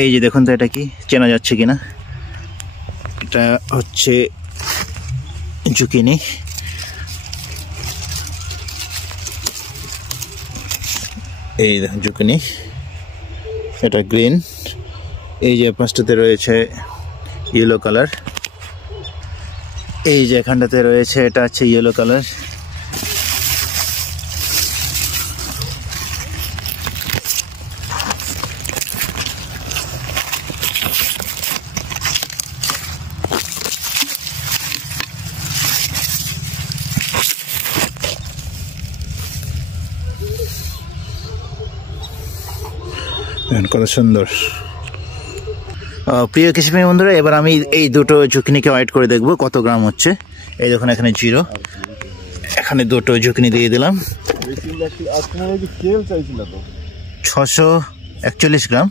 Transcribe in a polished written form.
এই যে দেখুন তো এটা কি চেনা যাচ্ছে কিনা, এটা হচ্ছে জুকিনি। এই দেখুন জুকিনি, এটা গ্রিন। এই যে পাঁচটাতে রয়েছে ইয়েলো কালার, এই যে এখানটাতে রয়েছে এটা হচ্ছে ইয়েলো কালার। কত সুন্দর। প্রিয় কৃষিপ্রেমী বন্ধুরা, এবার আমি এই দুটো ঝুঁকিনিকে ওয়েট করে দেখবো কত গ্রাম হচ্ছে। এই দেখুন এখানে 0, এখানে দুটো ঝুঁকিনি দিয়ে দিলাম। 641 গ্রাম।